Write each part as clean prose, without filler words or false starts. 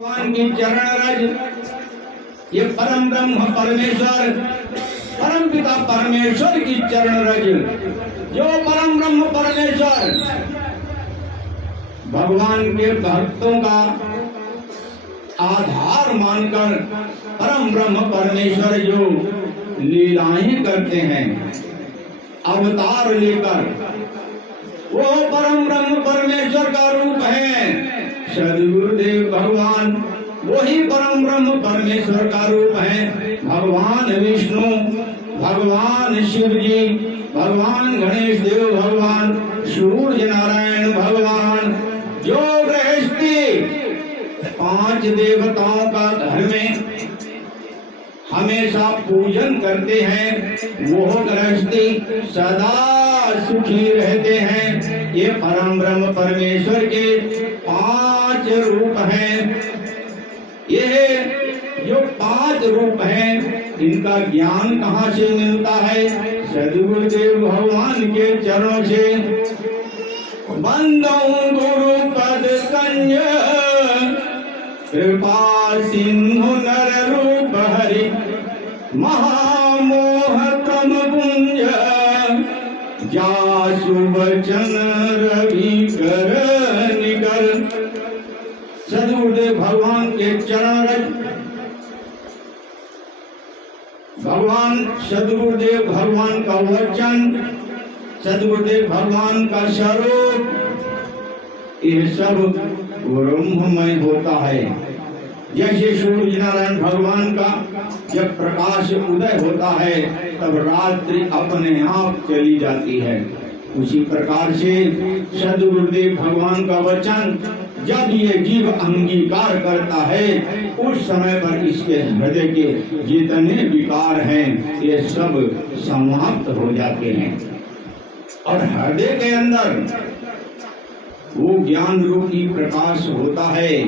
भगवान की चरण रज, ये परम ब्रह्म परमेश्वर परम पिता परमेश्वर की चरण रज, जो परम ब्रह्म परमेश्वर भगवान के भक्तों का आधार मानकर परम ब्रह्म परमेश्वर जो लीलाएं करते हैं अवतार लेकर, वो परम ब्रह्म परमेश्वर का रूप है। सदगुरुदेव भगवान वही परम ब्रह्म परमेश्वर का रूप है। भगवान विष्णु, भगवान शिव जी, भगवान गणेश देव, भगवान सूर्य नारायण भगवान, जो गृहस्थी पांच देवताओं का घर में हमेशा पूजन करते हैं, वो गृहस्थी सदा सुखी रहते हैं। ये परम ब्रह्म परमेश्वर के पांच रूप हैं। ये जो पांच रूप हैं, इनका ज्ञान कहाँ से मिलता है? सदगुरुदेव भगवान के चरणों से। बंदौ गुरु पद कंज, कृपा सिंधु नर रूप हरि, महामोह तम पुंज, जासु वचन रवि कर निकर। सदगुरुदेव भगवान के चरण रज, भगवान सदगुरुदेव भगवान का वचन, सदगुरुदेव भगवान का स्वरूप, ये सब ब्रह्ममय होता है। जैसे सूर्य नारायण भगवान का जब प्रकाश उदय होता है तब रात्रि अपने आप चली जाती है, उसी प्रकार से सदगुरुदेव भगवान का वचन जब ये जीव अंगीकार करता है, उस समय पर इसके हृदय के जितने विकार हैं ये सब समाप्त हो जाते हैं और हृदय के अंदर वो ज्ञान रूपी प्रकाश होता है।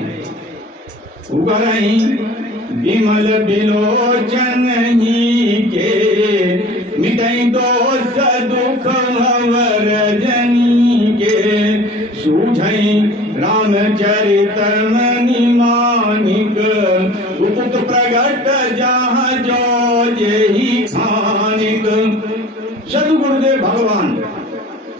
उगरही विमल बिलोचन ही के, मिटई दोष दुख भवर जनी के, सूझई रामचरित मणि मानिक, उपुत प्रगट जहाँ जो जेहि खानिक। सदगुरुदेव भगवान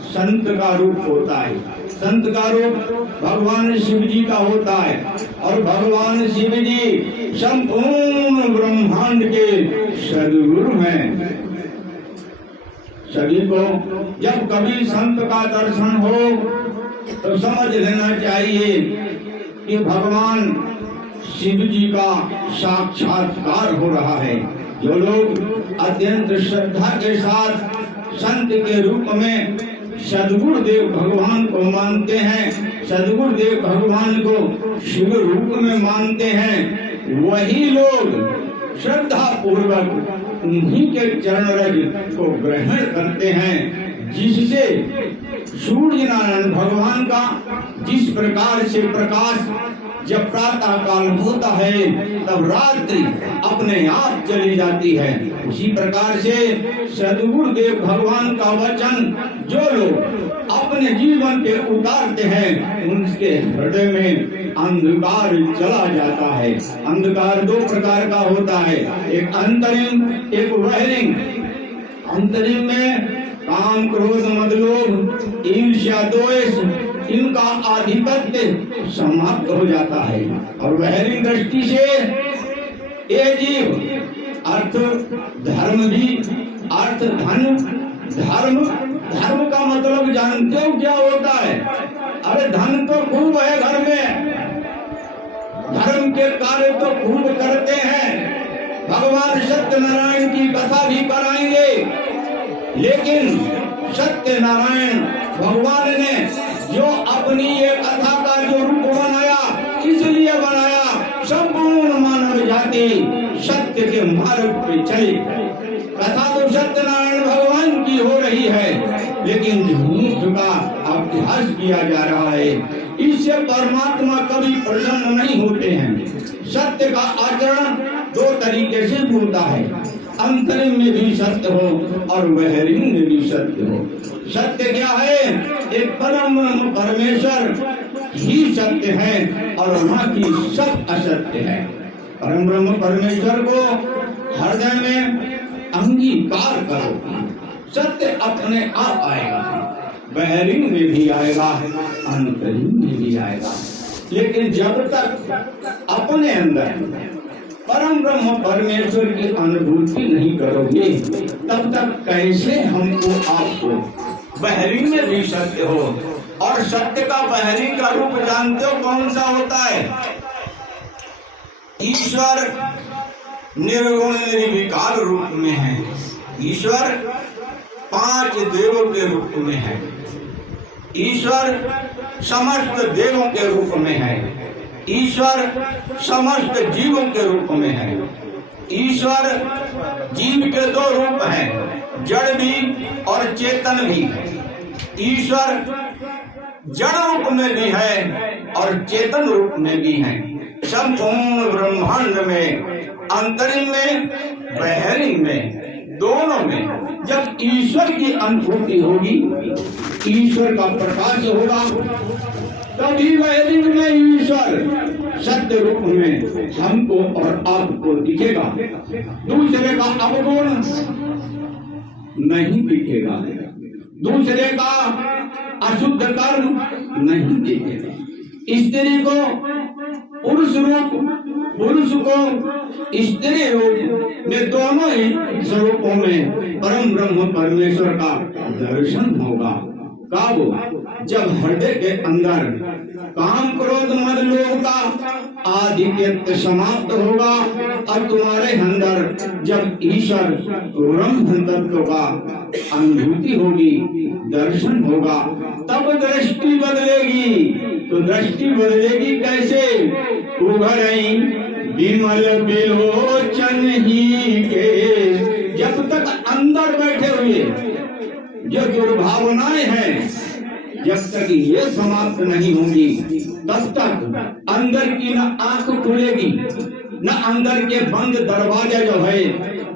संत का रूप होता है। संत का रूप भगवान शिव जी का होता है और भगवान शिव जी संपूर्ण ब्रह्मांड के सदगुरु हैं। सभी को जब कभी संत का दर्शन हो तो समझ लेना चाहिए कि भगवान शिव जी का साक्षात्कार हो रहा है। जो लोग अत्यंत श्रद्धा के साथ संत के रूप में सदगुरुदेव भगवान को मानते हैं, सदगुरुदेव भगवान को शिव रूप में मानते हैं, वही लोग श्रद्धा पूर्वक उन्हीं के चरण रज को ग्रहण करते हैं, जिससे सूर्य नारायण भगवान का जिस प्रकार से प्रकाश जब प्रातः काल होता है तब रात्रि अपने आप चली जाती है, उसी प्रकार से सदगुरुदेव भगवान का वचन जो लोग अपने जीवन पे उतारते हैं, उनके हृदय में अंधकार चला जाता है। अंधकार दो प्रकार का होता है, एक अंतरिम, एक बहिरिंग। अंतरिम में काम, क्रोध, मद, लोभ, ईर्ष्या, द्वेष, इनका आधिपत्य समाप्त हो जाता है और बहिरिंग दृष्टि से ये जीव अर्थ धर्म भी, अर्थ धन, धर्म, धर्म का मतलब जानते हो क्या होता है? अरे धन तो खूब है घर में, धर्म के कार्य तो खूब करते हैं, भगवान सत्यनारायण की कथा भी कराएंगे, लेकिन सत्यनारायण भगवान ने जो अपनी ये कथा का जो रूप बनाया, इसलिए बनाया संपूर्ण मानव जाति सत्य के मार्ग पे चले। कथा तो सत्यनारायण भगवान की हो रही है, लेकिन झूठ का अभ्यास किया जा रहा है। इससे परमात्मा कभी प्रसन्न नहीं होते हैं। सत्य का आचरण दो तरीके से होता है, अंतरिम में भी सत्य हो और बहिरिंग में भी सत्य हो। सत्य क्या है? एक परम परमेश्वर ही सत्य है और बाकी सब असत्य है। परम ब्रह्म परमेश्वर को हृदय में अंगीकार करो, सत्य अपने आप आएगा, बहरिंग में भी आएगा, अंतरिंग में भी आएगा। लेकिन जब तक अपने अंदर परम ब्रह्म परमेश्वर की अनुभूति नहीं करोगे, तब तक कैसे हमको आपको बहरिंग में भी सत्य हो। और सत्य का बहरिंग का रूप जानते हो कौन सा होता है? ईश्वर निर्गुण निर्विकार रूप में है। ईश्वर 5 देवों के रूप में है। ईश्वर समस्त देवों के रूप में है। ईश्वर समस्त जीवों के रूप में है। ईश्वर जीव के 2 रूप हैं, जड़ भी और चेतन भी। ईश्वर जड़ रूप में भी है और चेतन रूप में भी है। संपूर्ण ब्रह्मांड में, अंतरिम में, बहरिंग में, दोनों में जब ईश्वर की अनुभूति होगी, ईश्वर का प्रकाश होगा, तभी बहरिंग में ईश्वर सत्य रूप में हमको और आपको दिखेगा। दूसरे का अवगुण नहीं दिखेगा, दूसरे का अशुद्ध कर्म नहीं दिखेगा। स्त्री को पुरुष रूप, पुरुष को स्त्री रूप में, दोनों ही स्वरूपों में परम ब्रह्म परमेश्वर का दर्शन होगा। कब? जब हृदय के अंदर काम क्रोध मद लोभ का आधिक्य समाप्त होगा और तुम्हारे अंदर जब ईश्वर ब्रह्म तत्व का अनुभूति होगी, दर्शन होगा, तब दृष्टि बदलेगी। तो दृष्टि बदलेगी कैसे? उभरई विमल बिलोचन ही के। जब तक अंदर बैठे हुए जो दुर्भावनाएं हैं, जब तक ये समाप्त नहीं होंगी, तब तक अंदर की न आंख खुलेगी, न अंदर के बंद दरवाजा जो है,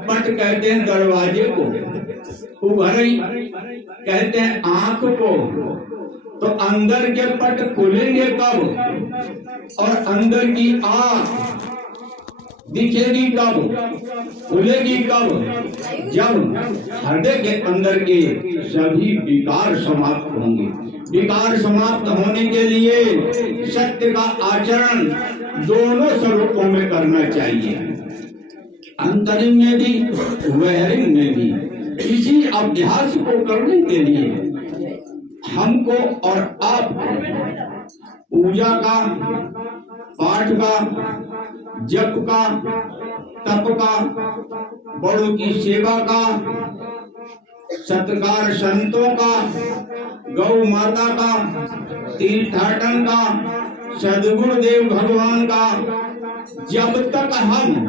पट कहते हैं दरवाजे को, उभरई कहते हैं आंख को। तो अंदर के पट खुलेंगे कब? और अंदर की आंख दिखेगी कब? खुलेगी कब? जब हृदय के अंदर के सभी विकार समाप्त होंगे। विकार समाप्त होने के लिए सत्य का आचरण दोनों स्वरूपों में करना चाहिए, अंतरिम में भी, बहरिंग में भी। इसी अभ्यास को करने के लिए हमको और आपको पूजा का, पाठ का, जप का, तप का, बड़ों की सेवा का, सत्कार संतों का, गौ माता का, तीर्थाटन का, सद्गुरुदेव भगवान का, जब तक हम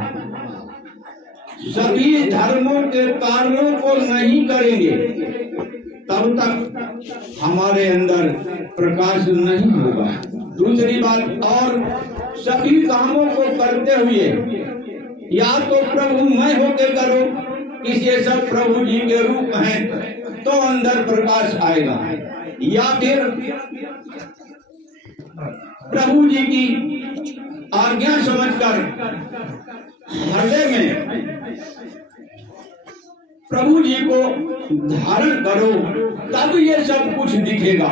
सभी धर्मों के कार्यों को नहीं करेंगे, तब तक हमारे अंदर प्रकाश नहीं होगा। दूसरी बात, और सभी कामों को करते हुए या तो प्रभु मैं होके करो, किसी सब प्रभु जी के रूप हैं, तो अंदर प्रकाश आएगा, या फिर प्रभु जी की आज्ञा समझकर हृदय में प्रभु जी को धारण करो, तब ये सब कुछ दिखेगा।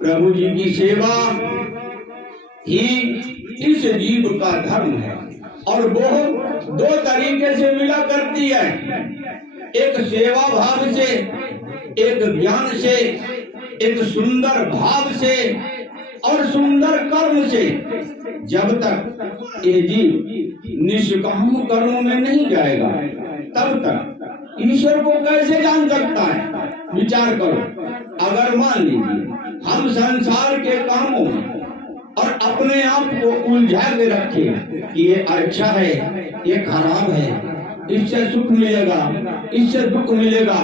प्रभु जी की सेवा ही इस जीव का धर्म है, और वो 2 तरीके से मिला करती है, एक सेवा भाव से, एक ज्ञान से, एक सुंदर भाव से और सुंदर कर्म से। जब तक ये जीव निष्काम कर्म में नहीं जाएगा, तब तक ईश्वर को कैसे जान सकता है? विचार करो। अगर मान लीजिए हम संसार के कामों और अपने आप को उलझा के रखे कि ये अच्छा है, ये खराब है, इससे सुख मिलेगा, इससे दुख मिलेगा,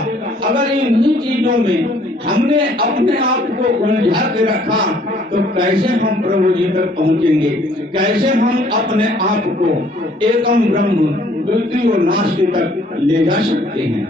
अगर इन्हीं चीजों में हमने अपने आप को उलझा के रखा, तो कैसे हम प्रभु जी तक पहुँचेंगे? कैसे हम अपने आप को एकम ब्रह्म द्वितीय नास्ति तक ले जा सकते हैं?